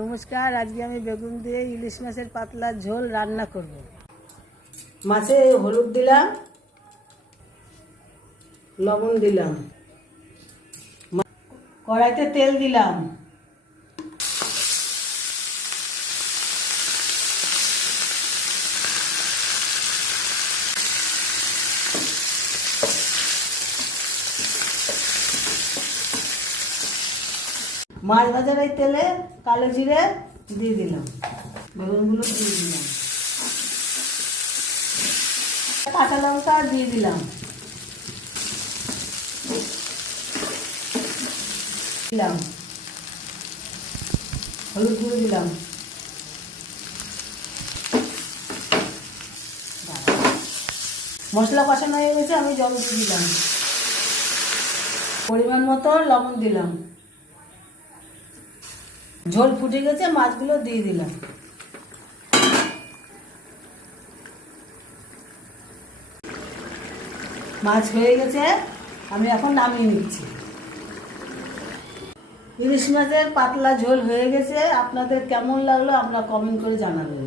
নমস্কার, আজকে আমি বেগুন দিয়ে ইলিশ মাছের পাতলা ঝোল রান্না করব। মাছে হলুদ দিলাম, লবণ দিলাম, কড়াইতে তেল দিলাম, মাছ ভাজার এই তেলে কালো জিরে দিয়ে দিলাম, বেগুনগুলো দিয়ে দিলাম, কাঁচা লঙ্কা দিয়ে দিলাম, হলুদ গুঁড়ো দিলাম, মশলা কষানো হয়ে গেছে, আমি জল দিয়ে দিলাম, পরিমাণ মতো লবণ দিলাম, ঝোল ফুটে গেছে, মাছগুলো দিয়ে দিলাম। মাছ হয়ে গেছে, আমি এখন নামিয়ে নিচ্ছি। ইলিশ মাছের পাতলা ঝোল হয়ে গেছে। আপনাদের কেমন লাগলো আপনারা কমেন্ট করে জানাবেন।